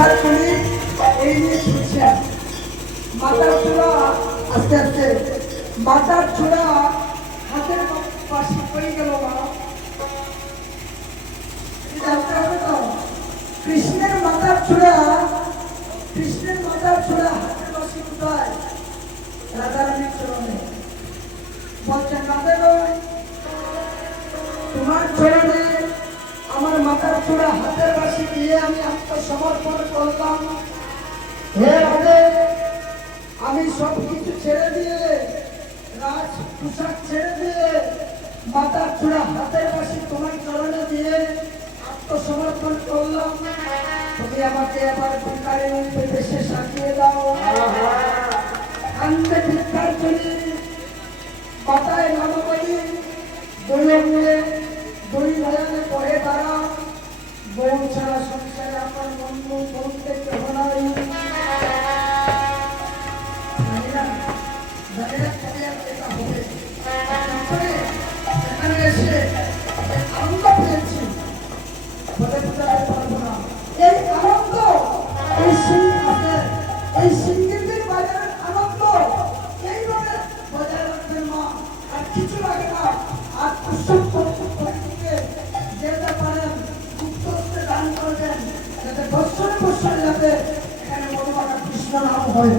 ভিক্ষার করি এই নিয়ে ছুটছেন। মাথার চূড়া আস্তে আস্তে মাথার চূড়া হাতের পাশে পড়ে গেল। জানতে হবে তো কৃষ্ণের মাথার চূড়া, কৃষ্ণের মাথার চূড়া হাতের পাশে কোথায়? রাধারানীর চরণে। বলছেন রাধে তোমার চরণে আমার মাথার চূড়া হাতের পাশে দিয়ে আমি আত্মসমর্পণ করলাম। হে রাধে আমি সব কিছু ছেড়ে দিয়ে, রাজ পোশাক ছেড়ে দিয়ে, মাথার চূড়া হাতের পাশে তোমার চরণে দিয়ে আত্মসমর্পণ করলাম। তুমি আমাকে আবার ভিক্ষারি রূপে দেশে সাজিয়ে দাও। কান্দে ভিক্ষার চলি পাতায় নামবলি দুই অঙ্গে দুই নয়নে পড়ে তারা। বউ ছাড়া সংসারে আমার বন্ধু বলতে কেহ নাই। এখানে এসে আনন্দ পেয়েছি বলে বোঝাতে পারবো না। এই আনন্দ এই সিঙ্গির বাজারের আনন্দ এইভাবে বজায় রাখবেন মা। আর কিছু লাগে না। আর উৎসব পরিস্থিতিতে যেতে পারেন গুপ্তস্তে দান করবেন যাতে বৎসরে বৎসরে যাতে এখানে মধুমাখা কৃষ্ণ নাম হয়।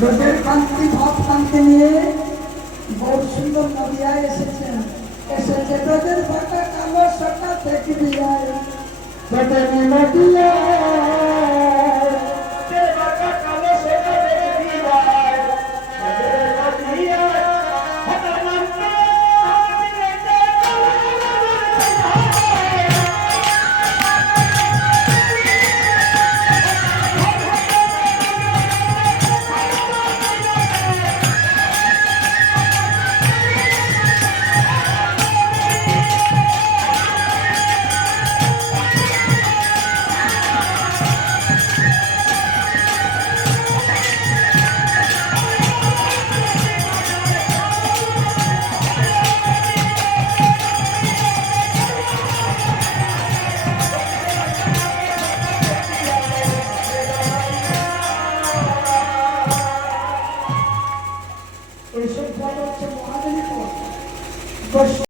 ব্রজের কান্তি ভাব কান্তি নিয়ে বহু সুন্দর নদিয়ায় এসেছেন। এসেছে ব্রজের ভাটা কালো সটা দেখবি ব্রজের নদিয়া